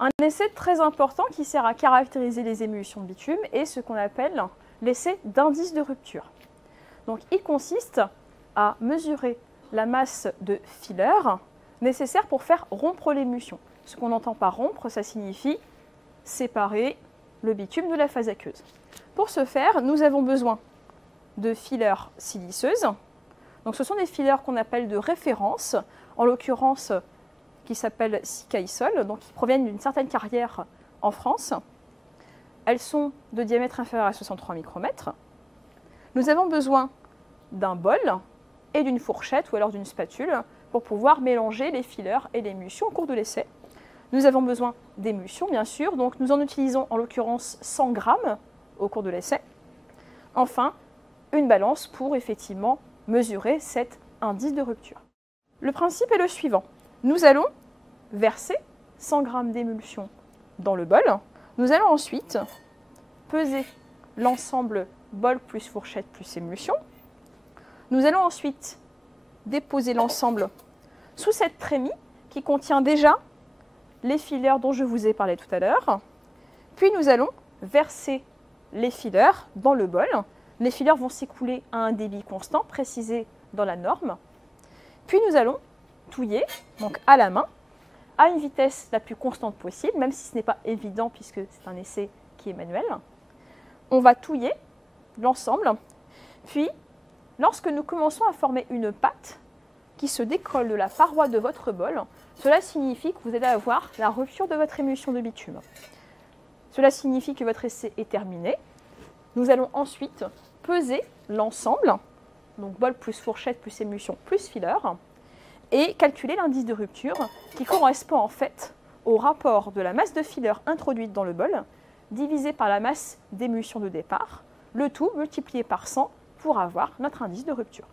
Un essai très important qui sert à caractériser les émulsions de bitume est ce qu'on appelle l'essai d'indice de rupture. Donc, il consiste à mesurer la masse de filler nécessaire pour faire rompre l'émulsion. Ce qu'on entend par rompre, ça signifie séparer le bitume de la phase aqueuse. Pour ce faire, nous avons besoin de fillers siliceuses. Donc, ce sont des fillers qu'on appelle de référence, en l'occurrence qui s'appellent Sikaisol, donc qui proviennent d'une certaine carrière en France. Elles sont de diamètre inférieur à 63 micromètres. Nous avons besoin d'un bol et d'une fourchette ou alors d'une spatule pour pouvoir mélanger les fillers et l'émulsion au cours de l'essai. Nous avons besoin d'émulsion, bien sûr, donc nous en utilisons en l'occurrence 100 grammes au cours de l'essai. Enfin, une balance pour effectivement mesurer cet indice de rupture. Le principe est le suivant. Nous allons verser 100 g d'émulsion dans le bol. Nous allons ensuite peser l'ensemble bol plus fourchette plus émulsion. Nous allons ensuite déposer l'ensemble sous cette trémie qui contient déjà les fillers dont je vous ai parlé tout à l'heure. Puis nous allons verser les fillers dans le bol. Les fillers vont s'écouler à un débit constant précisé dans la norme. Puis nous allons touiller, donc à la main, à une vitesse la plus constante possible, même si ce n'est pas évident puisque c'est un essai qui est manuel. On va touiller l'ensemble, puis lorsque nous commençons à former une pâte qui se décolle de la paroi de votre bol, cela signifie que vous allez avoir la rupture de votre émulsion de bitume. Cela signifie que votre essai est terminé. Nous allons ensuite peser l'ensemble, donc bol plus fourchette plus émulsion plus filler, et calculer l'indice de rupture qui correspond en fait au rapport de la masse de filler introduite dans le bol divisé par la masse d'émulsion de départ, le tout multiplié par 100 pour avoir notre indice de rupture.